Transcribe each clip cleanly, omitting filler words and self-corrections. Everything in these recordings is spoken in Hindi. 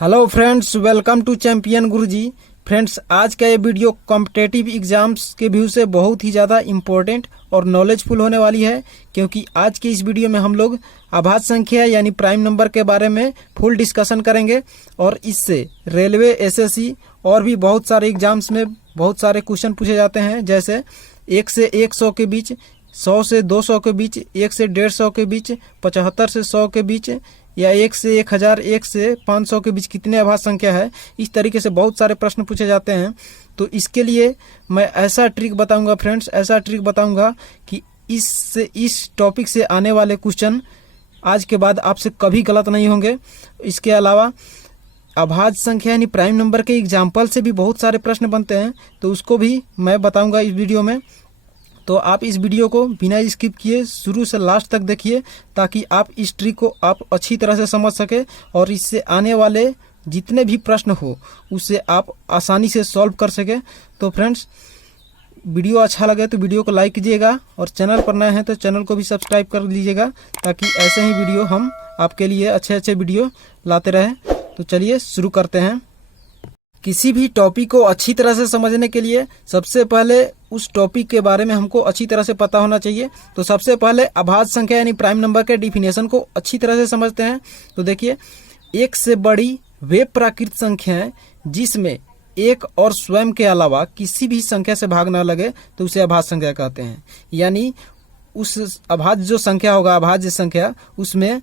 Hello friends, welcome to champion Guruji. Friends, आज का ये वीडियो कॉम्पिटेटिव एग्जाम्स के व्यू से बहुत ही ज़्यादा इम्पोर्टेंट और नॉलेजफुल होने वाली है, क्योंकि आज के इस वीडियो में हम लोग आभाज्य संख्या यानी प्राइम नंबर के बारे में फुल डिस्कशन करेंगे। और इससे रेलवे, एसएससी और भी बहुत सारे एग्जाम्स में बहुत सारे क्वेश्चन पूछे जाते हैं, जैसे 1 से 100 के बीच, 100 से 200 के बीच, 1 से 150 के बीच, 75 से 100 के बीच, या 1 से 1000, 1 से 500 के बीच कितने आभाज्य संख्या है। इस तरीके से बहुत सारे प्रश्न पूछे जाते हैं। तो इसके लिए मैं ऐसा ट्रिक बताऊंगा फ्रेंड्स, ऐसा ट्रिक बताऊंगा कि इस टॉपिक से आने वाले क्वेश्चन आज के बाद आपसे कभी गलत नहीं होंगे। इसके अलावा अभाज्य संख्या यानी प्राइम नंबर के एग्जाम्पल से भी बहुत सारे प्रश्न बनते हैं, तो उसको भी मैं बताऊंगा इस वीडियो में। तो आप इस वीडियो को बिना स्किप किए शुरू से लास्ट तक देखिए, ताकि आप इस ट्रिक को आप अच्छी तरह से समझ सके और इससे आने वाले जितने भी प्रश्न हो उसे आप आसानी से सॉल्व कर सके। तो फ्रेंड्स, वीडियो अच्छा लगे तो वीडियो को लाइक कीजिएगा, और चैनल पर नए हैं तो चैनल को भी सब्सक्राइब कर लीजिएगा, ताकि ऐसे ही वीडियो हम आपके लिए अच्छे वीडियो लाते रहें। तो चलिए शुरू करते हैं। किसी भी टॉपिक को अच्छी तरह से समझने के लिए सबसे पहले उस टॉपिक के बारे में हमको अच्छी तरह से पता होना चाहिए। तो सबसे पहले अभाज्य संख्या यानी प्राइम नंबर के डिफिनेशन को अच्छी तरह से समझते हैं। तो देखिए, एक से बड़ी वे प्राकृत संख्याएं जिसमें एक और स्वयं के अलावा किसी भी संख्या से भाग न लगे तो उसे अभाज्य संख्या कहते हैं। यानी उस अभाज्य जो संख्या होगा, अभाज्य संख्या, उसमें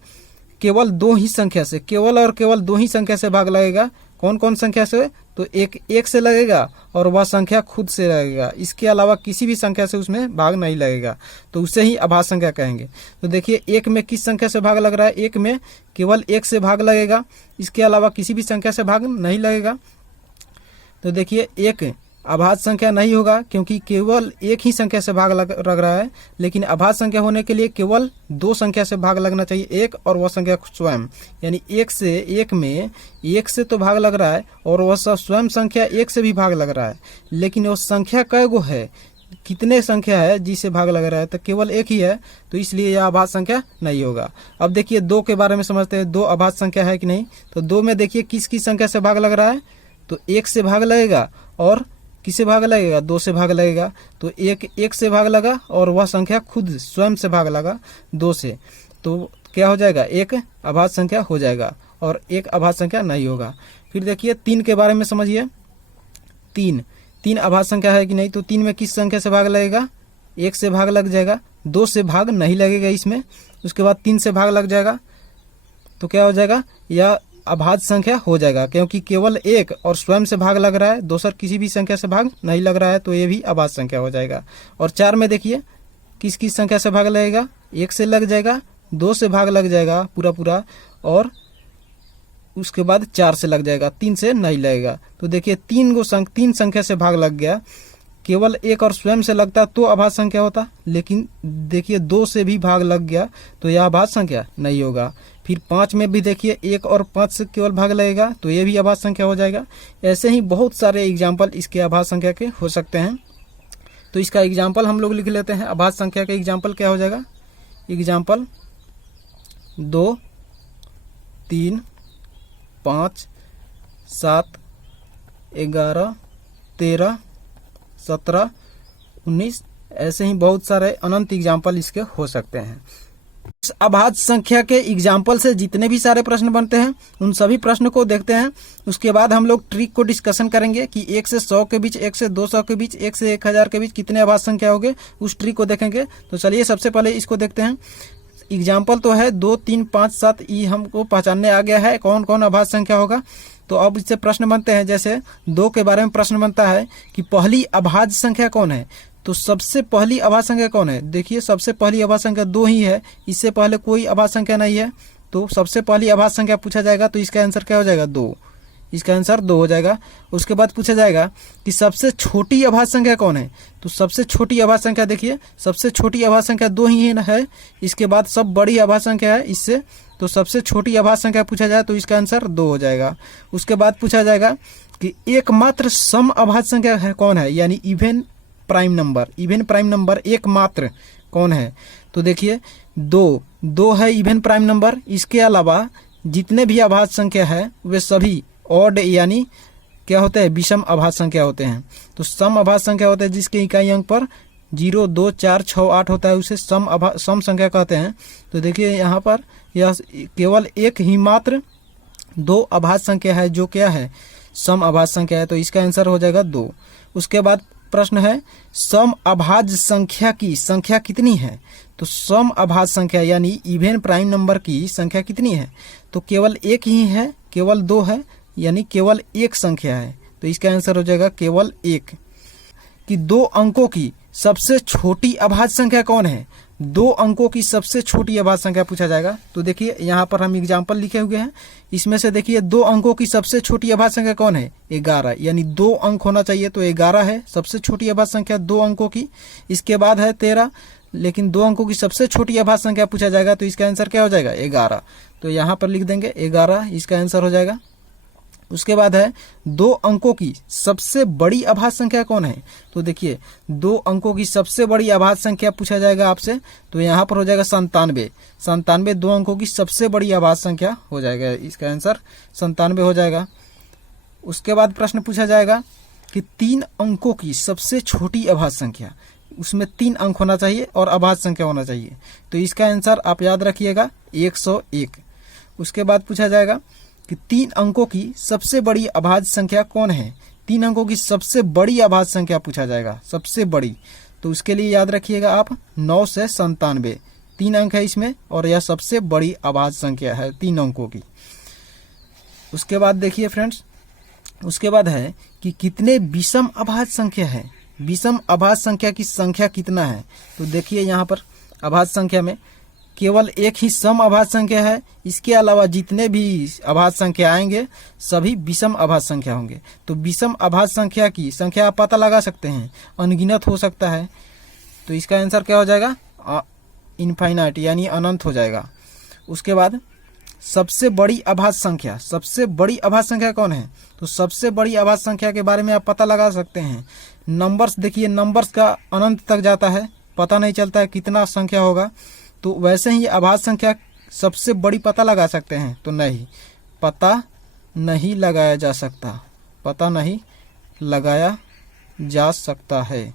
केवल दो ही संख्या से, केवल और केवल दो ही संख्या से भाग लगेगा। कौन कौन संख्या से? तो एक से लगेगा और वह संख्या खुद से लगेगा। इसके अलावा किसी भी संख्या से उसमें भाग नहीं लगेगा, तो उसे ही अभाज्य संख्या कहेंगे। तो देखिए, एक में किस संख्या से भाग लग रहा है? एक में केवल एक से भाग लगेगा, इसके अलावा किसी भी संख्या से भाग नहीं लगेगा। तो देखिए, एक अभाज्य संख्या नहीं होगा, क्योंकि केवल एक ही संख्या से भाग लग रहा है। लेकिन अभाज्य संख्या होने के लिए केवल दो संख्या से भाग लगना चाहिए, एक और वह संख्या स्वयं। यानी एक में एक से तो भाग लग रहा है और वह स्वयं संख्या एक से भी भाग लग रहा है, लेकिन वो संख्या कई गो है, कितने संख्या है जिसे भाग लग रहा है? तो केवल एक ही है, तो इसलिए यह अभाज्य संख्या नहीं होगा। अब देखिए, दो के बारे में समझते हैं। दो अभाज्य संख्या है कि नहीं? तो दो में देखिए किस संख्या से भाग लग रहा है? तो एक से भाग लगेगा, और किससे भाग लगेगा? दो से भाग लगेगा। तो एक से भाग लगा और वह संख्या खुद स्वयं से भाग लगा दो से, तो क्या हो जाएगा? एक अभाज्य संख्या हो जाएगा, और एक अभाज्य संख्या नहीं होगा। फिर देखिए, 3 के बारे में समझिए। तीन अभाज्य संख्या है कि नहीं? तो 3 में किस संख्या से भाग लगेगा? एक से भाग लग जाएगा, दो से भाग नहीं लगेगा इसमें। उसके बाद 3 से भाग लग जाएगा, तो क्या हो जाएगा? यह अभाज्य संख्या हो जाएगा, क्योंकि केवल एक और स्वयं से भाग लग रहा है, दूसर किसी भी संख्या से भाग नहीं लग रहा है, तो ये भी अभाज्य संख्या हो जाएगा। और 4 में देखिए किस संख्या से भाग लगेगा? एक से लग जाएगा, दो से भाग लग जाएगा पूरा, और उसके बाद 4 से लग जाएगा, 3 से नहीं लगेगा। तो देखिए, तीन संख्या से भाग लग गया। केवल एक और स्वयं से लगता तो अभाज्य संख्या होता, लेकिन देखिए 2 से भी भाग लग गया, तो यह अभाज्य संख्या नहीं होगा। फिर 5 में भी देखिए 1 और 5 से केवल भाग लगेगा, तो ये भी अभाज्य संख्या हो जाएगा। ऐसे ही बहुत सारे एग्जाम्पल इसके अभाज्य संख्या के हो सकते हैं। तो इसका एग्जाम्पल हम लोग लिख लेते हैं। अभाज्य संख्या का एग्जाम्पल क्या हो जाएगा? एग्जाम्पल 2, 3, 5, 7, 11, 13, 17, 19, ऐसे ही बहुत सारे अनंत एग्जाम्पल इसके हो सकते हैं। अभाज्य संख्या के एग्जाम्पल से जितने भी सारे प्रश्न बनते हैं उन सभी प्रश्न को देखते हैं। उसके बाद हम लोग ट्रिक को डिस्कशन करेंगे कि 1 से 100 के बीच, 1 से 200 के बीच, 1 से 1000 के बीच कितने अभाज्य संख्या होंगे, उस ट्रिक को देखेंगे। तो चलिए सबसे पहले इसको देखते हैं। एग्जाम्पल तो है 2, 3, 5, 7, ये हमको पहचानने आ गया है कौन कौन अभाज्य संख्या होगा। तो अब इससे प्रश्न बनते हैं। जैसे 2 के बारे में प्रश्न बनता है कि पहली अभाज्य संख्या कौन है? तो सबसे पहली अभाज्य संख्या कौन है? देखिए, सबसे पहली अभाज्य संख्या 2 ही है, इससे पहले कोई अभाज्य संख्या नहीं है। तो सबसे पहली अभाज्य संख्या पूछा जाएगा, तो इसका आंसर क्या हो जाएगा? 2। इसका आंसर 2 हो जाएगा। उसके बाद पूछा जाएगा कि सबसे छोटी अभाज्य संख्या कौन है? तो सबसे छोटी अभाज्य संख्या देखिए, सबसे छोटी अभाज्य संख्या 2 ही है। इसके बाद सब बड़ी अभाज्य संख्या है इससे, तो सबसे छोटी अभाज्य संख्या पूछा जाए तो इसका आंसर 2 हो जाएगा। उसके बाद पूछा जाएगा कि एकमात्र सम अभाज्य संख्या है कौन है? यानी इवन प्राइम नंबर एकमात्र कौन है? तो देखिए, 2 है इवन प्राइम नंबर। इसके अलावा जितने भी अभाज्य संख्या है वे सभी ऑड यानी क्या होते हैं, विषम अभाज्य संख्या होते हैं। तो सम अभाज्य संख्या होते हैं जिसके इकाई अंक पर 0, 2, 4, 6, 8 होता है, उसे सम संख्या कहते हैं। तो देखिए यहाँ पर यह केवल एक ही मात्र 2 अभाज्य संख्या है जो क्या है, सम अभाज्य संख्या है। तो इसका आंसर हो जाएगा 2। उसके बाद प्रश्न है सम अभाज्य संख्या की संख्या कितनी है। तो सम अभाज्य संख्या यानी इवन प्राइम नंबर की संख्या कितनी है, तो केवल एक ही है, केवल 2 है, यानी केवल एक संख्या है। तो इसका आंसर हो जाएगा केवल 1। कि 2 अंकों की सबसे छोटी अभाज्य संख्या कौन है। 2 अंकों की सबसे छोटी अभाज्य संख्या पूछा जाएगा। तो देखिए यहाँ पर हम एग्जाम्पल लिखे हुए हैं, इसमें से देखिए 2 अंकों की सबसे छोटी अभाज्य संख्या कौन है, 11, यानी 2 अंक होना चाहिए। तो 11 है सबसे छोटी अभाज्य संख्या 2 अंकों की। इसके बाद है 13, लेकिन 2 अंकों की सबसे छोटी अभाज्य संख्या पूछा जाएगा। तो इसका आंसर क्या हो जाएगा, 11। तो यहाँ पर लिख देंगे 11, इसका आंसर हो जाएगा। उसके बाद है 2 अंकों की सबसे बड़ी अभाज्य संख्या कौन है। तो देखिए 2 अंकों की सबसे बड़ी अभाज्य संख्या पूछा जाएगा आपसे। तो यहाँ पर हो जाएगा 97। 97 2 अंकों की सबसे बड़ी अभाज्य संख्या हो जाएगा, इसका आंसर 97 हो जाएगा। उसके बाद प्रश्न पूछा जाएगा कि 3 अंकों की सबसे छोटी अभाज्य संख्या, उसमें 3 अंक होना चाहिए और अभाज्य संख्या होना चाहिए। तो इसका आंसर आप याद रखिएगा 101। उसके बाद पूछा जाएगा कि 3 अंकों की सबसे बड़ी अभाज्य संख्या कौन है। 3 अंकों की सबसे बड़ी अभाज्य संख्या पूछा जाएगा, सबसे बड़ी। तो उसके लिए याद रखिएगा आप 9 से 97, 3 अंक है इसमें और यह सबसे बड़ी अभाज्य संख्या है 3 अंकों की। उसके बाद देखिए फ्रेंड्स, उसके बाद है कि कितने विषम अभाज्य संख्या है। विषम अभाज्य संख्या की संख्या कितना है। तो देखिए यहाँ पर अभाज्य संख्या में केवल एक ही सम अभाज्य संख्या है, इसके अलावा जितने भी अभाज्य संख्या आएंगे सभी विषम अभाज्य संख्या होंगे। तो विषम अभाज्य संख्या की संख्या आप पता लगा सकते हैं, अनगिनत हो सकता है। तो इसका आंसर क्या हो जाएगा, इनफाइनाइट यानी अनंत हो जाएगा। उसके बाद सबसे बड़ी अभाज्य संख्या, सबसे बड़ी अभाज्य संख्या कौन है। तो सबसे बड़ी अभाज्य संख्या के बारे में आप पता लगा सकते हैं। नंबर्स देखिए, नंबर्स का अनंत तक जाता है, पता नहीं चलता है कितना संख्या होगा। तो वैसे ही अभाज्य संख्या सबसे बड़ी पता लगा सकते हैं। तो नहीं, पता नहीं लगाया जा सकता, पता नहीं लगाया जा सकता है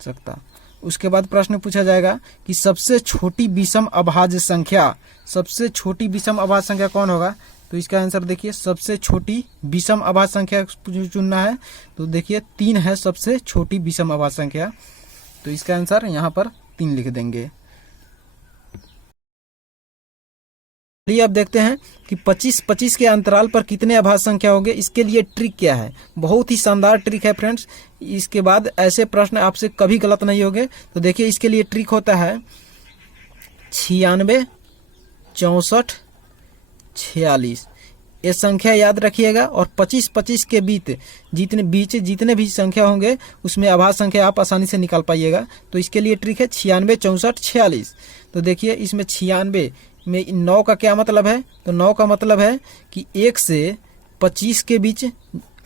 सकता। उसके बाद प्रश्न पूछा जाएगा कि सबसे छोटी विषम अभाज्य संख्या, सबसे छोटी विषम अभाज्य संख्या कौन होगा। तो इसका आंसर देखिए सबसे छोटी विषम अभाज्य संख्या चुनना है। तो देखिए 3 है सबसे छोटी विषम अभाज्य संख्या। तो इसका आंसर यहाँ पर 3 लिख देंगे। चलिए अब देखते हैं कि 25-25 के अंतराल पर कितने अभाज्य संख्या होंगे। इसके लिए ट्रिक क्या है, बहुत ही शानदार ट्रिक है फ्रेंड्स। इसके बाद ऐसे प्रश्न आपसे कभी गलत नहीं होंगे। तो देखिए इसके लिए ट्रिक होता है 96, 64, 46। ये संख्या याद रखिएगा और 25-25 के बीच जितने भी संख्या होंगे उसमें अभाज्य संख्या आप आसानी से निकाल पाइएगा। तो इसके लिए ट्रिक है 96, 64, 46। तो देखिए इसमें 96 में 9 का क्या मतलब है। तो 9 का मतलब है कि 1 से 25 के बीच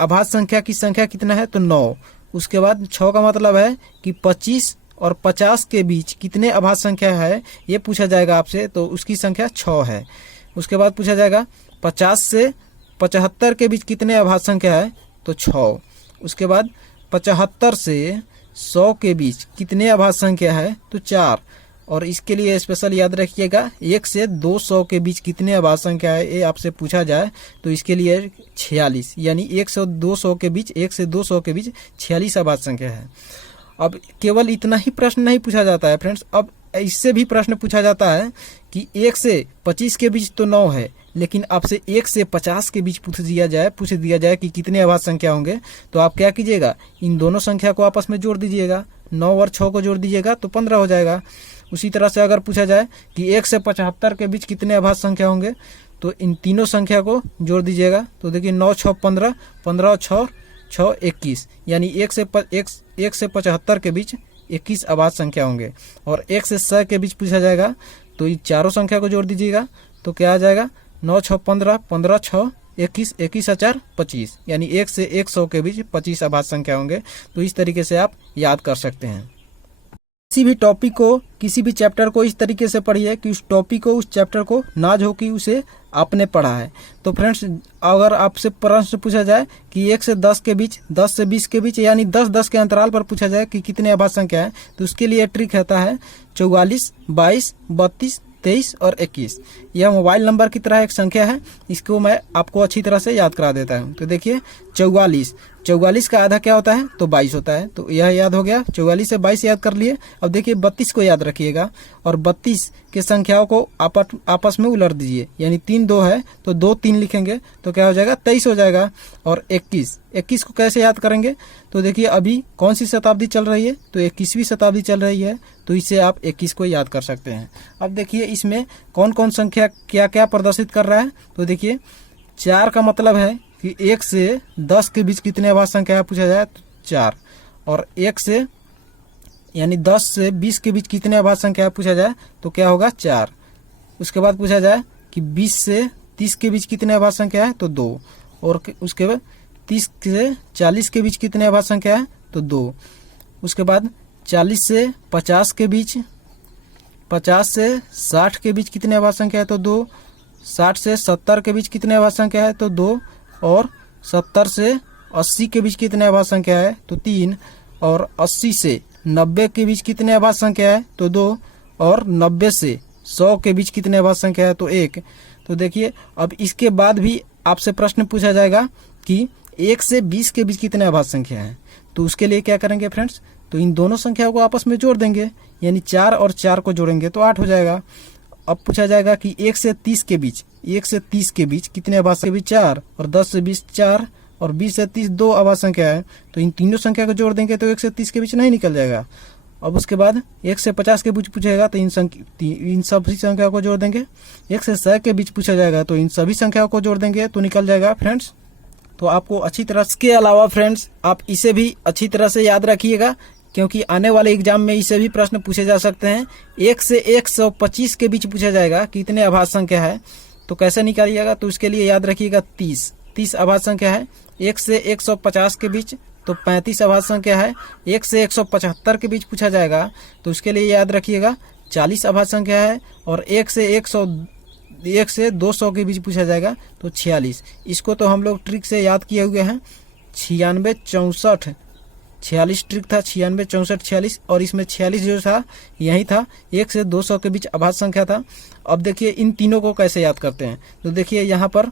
अभाज्य संख्या की संख्या कितना है, तो 9। उसके बाद 6 का मतलब है कि 25 और 50 के बीच कितने अभाज्य संख्या है ये पूछा जाएगा आपसे, तो उसकी संख्या 6 है। उसके बाद पूछा जाएगा 50 से 75 के बीच कितने अभाज्य संख्या है, तो 6। उसके बाद 75 से 100 के बीच कितने अभाज्य संख्या है, तो 4। और इसके लिए स्पेशल याद रखिएगा 1 से 200 के बीच कितने अभाज्य संख्या है ये आपसे पूछा जाए तो इसके लिए 46, यानी 1 से 200 के बीच 1 से 200 के बीच 46 अभाज्य संख्या है। अब केवल इतना ही प्रश्न नहीं पूछा जाता है फ्रेंड्स, अब इससे भी प्रश्न पूछा जाता है कि 1 से 25 के बीच तो 9 है, लेकिन आपसे 1 से 50 के बीच पूछ दिया जाए कि कितने अभाज्य संख्या होंगे। तो आप क्या कीजिएगा, इन दोनों संख्या को आपस में जोड़ दीजिएगा, 9 और 6 को जोड़ दीजिएगा तो 15 हो जाएगा। उसी तरह से अगर पूछा जाए कि 1 से 75 के बीच कितने अभाज्य संख्या होंगे तो इन तीनों संख्या को जोड़ दीजिएगा। तो देखिए 9, 6, 15, 15 और 6, 21, यानी 1 से 75 के बीच 21 अभाज्य संख्या होंगे। और 1 से 100 के बीच पूछा जाएगा तो ये चारों संख्या को जोड़ दीजिएगा तो क्या आ जाएगा, 9, 6, 15, 15, 6, 21, 21 और 4, 25, यानी 1 से 100 के बीच 25 अभाज्य संख्या होंगे। तो इस तरीके से आप याद कर सकते हैं। किसी भी टॉपिक को, किसी भी चैप्टर को इस तरीके से पढ़िए कि उस टॉपिक को, उस चैप्टर को ना जो कि उसे आपने पढ़ा है। तो फ्रेंड्स, अगर आपसे प्रश्न पूछा जाए कि 1 से 10 के बीच, 10 से 20 के बीच, यानी 10-10 के अंतराल पर पूछा जाए कि कितने अभाज्य संख्या है, तो उसके लिए ट्रिक रहता है 44, 22, 32, 23 और 21। यह मोबाइल नंबर की तरह एक संख्या है, इसको मैं आपको अच्छी तरह से याद करा देता हूँ। तो देखिए 44 का आधा क्या होता है, तो 22 होता है। तो यह याद हो गया, 44 से 22 याद कर लिए। अब देखिए 32 को याद रखिएगा और 32 के संख्याओं को आपस में उलट दीजिए, यानी 3 2 है तो 2 3 लिखेंगे तो क्या हो जाएगा, 23 हो जाएगा। और 21 को कैसे याद करेंगे, तो देखिए अभी कौन सी शताब्दी चल रही है, तो 21वीं शताब्दी चल रही है, तो इससे आप 21 को याद कर सकते हैं। अब देखिए इसमें कौन कौन संख्या क्या क्या प्रदर्शित कर रहा है, तो देखिए 4 का मतलब है कि 1 से 10 के बीच कितने अभाज्य संख्या पूछा जाए, तो 4। और 1 से यानी 10 से 20 के बीच कितने अभाज्य संख्या पूछा जाए, तो क्या होगा, 4। उसके बाद पूछा जाए कि 20 से 30 के बीच कितने अभाज्य संख्या है, तो 2। और उसके बाद 30 से 40 के बीच कितने अभाज्य संख्या है, तो 2। उसके बाद 40 से 50 के बीच, 50 से 60 के बीच कितने अभाज्य संख्या है, तो 2। 60 से 70 के बीच कितने अभाज्य संख्या है, तो 2। और 70 से 80 के बीच कितने अभाज्य संख्या है, तो 3। और 80 से 90 के बीच कितने अभाज्य संख्या है, तो 2। और 90 से 100 के बीच कितने अभाज्य संख्या है, तो 1। तो देखिए अब इसके बाद भी आपसे प्रश्न पूछा जाएगा कि 1 से 20 के बीच कितने अभाज्य संख्या है, तो उसके लिए क्या करेंगे फ्रेंड्स, तो इन दोनों संख्याओं को आपस में जोड़ देंगे, यानी 4 और 4 को जोड़ेंगे तो 8 हो जाएगा। अब पूछा जाएगा कि 1 से 30 के बीच, 1 से 30 के बीच कितने अभाज्य के बीच, 4। और 10 से 20 4 और 20 से 30 2 अभाज्य संख्या है, तो इन तीनों संख्या को जोड़ देंगे तो 1 से 30 के बीच नहीं निकल जाएगा। अब उसके बाद 1 से 50 के बीच पूछेगा तो इन सभी संख्या को जोड़ देंगे। 1 से 100 के बीच पूछा जाएगा तो इन सभी संख्याओं को जोड़ देंगे तो निकल जाएगा फ्रेंड्स। तो आपको अच्छी तरह इसके अलावा फ्रेंड्स आप इसे भी अच्छी तरह से याद रखिएगा, क्योंकि आने वाले एग्जाम में इसे भी प्रश्न पूछे जा सकते हैं। 1 से 125 के बीच पूछा जाएगा कितने अभाज्य संख्या है, तो कैसे निकालिएगा, तो उसके लिए याद रखिएगा 30 अभाज्य संख्या है। 1 से 150 के बीच तो 35 अभाज्य संख्या है। 1 से 175 के बीच पूछा जाएगा तो उसके लिए याद रखिएगा 40 अभाज्य संख्या है। और 1 से 200 के बीच पूछा जाएगा तो 46। इसको तो हम लोग ट्रिक से याद किए हुए हैं, 96 64 46 ट्रिक था, 96 64 46, और इसमें 46 जो था यही था, 1 से 200 के बीच अभाज्य संख्या था। अब देखिए इन तीनों को कैसे याद करते हैं, तो देखिए यहाँ पर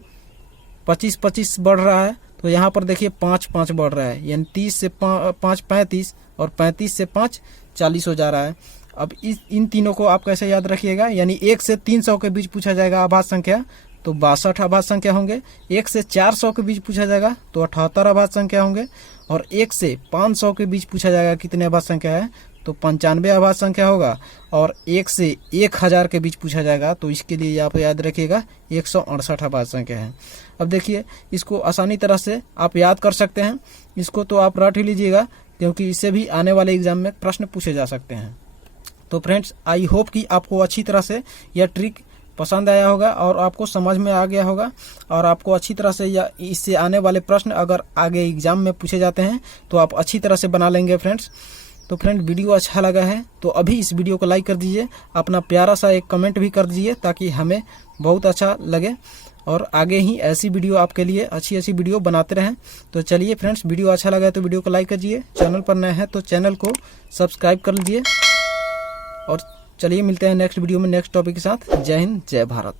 25 बढ़ रहा है, तो यहाँ पर देखिए 5 बढ़ रहा है, यानी 30 से 5 35 और 35 से 5 40 हो जा रहा है। अब इन तीनों को आप कैसे याद रखिएगा, यानी 1 से 300 के बीच पूछा जाएगा अभाज्य संख्या तो 62 अभाज्य संख्या होंगे। 1 से 400 के बीच पूछा जाएगा तो 78 अभाज्य संख्या होंगे। और 1 से 500 के बीच पूछा जाएगा कितने अभाज्य संख्या है, तो 95 अभाज्य संख्या होगा। और 1 से 1000 के बीच पूछा जाएगा तो इसके लिए आप याद रखिएगा 168 अभाज्य संख्या है। अब देखिए इसको आसानी तरह से आप याद कर सकते हैं, इसको तो आप रट ही लीजिएगा, क्योंकि इससे भी आने वाले एग्जाम में प्रश्न पूछे जा सकते हैं। तो फ्रेंड्स, आई होप कि आपको अच्छी तरह से यह ट्रिक पसंद आया होगा और आपको समझ में आ गया होगा, और आपको अच्छी तरह से या इससे आने वाले प्रश्न अगर आगे एग्जाम में पूछे जाते हैं तो आप अच्छी तरह से बना लेंगे फ्रेंड्स। तो फ्रेंड, वीडियो अच्छा लगा है तो अभी इस वीडियो को लाइक कर दीजिए, अपना प्यारा सा एक कमेंट भी कर दीजिए ताकि हमें बहुत अच्छा लगे और आगे ही ऐसी वीडियो आपके लिए अच्छी वीडियो बनाते रहें। तो चलिए फ्रेंड्स, वीडियो अच्छा लगा है तो वीडियो को लाइक कीजिए, चैनल पर नए हैं तो चैनल को सब्सक्राइब कर लीजिए। और चलिए मिलते हैं नेक्स्ट वीडियो में नेक्स्ट टॉपिक के साथ। जय हिंद, जय भारत।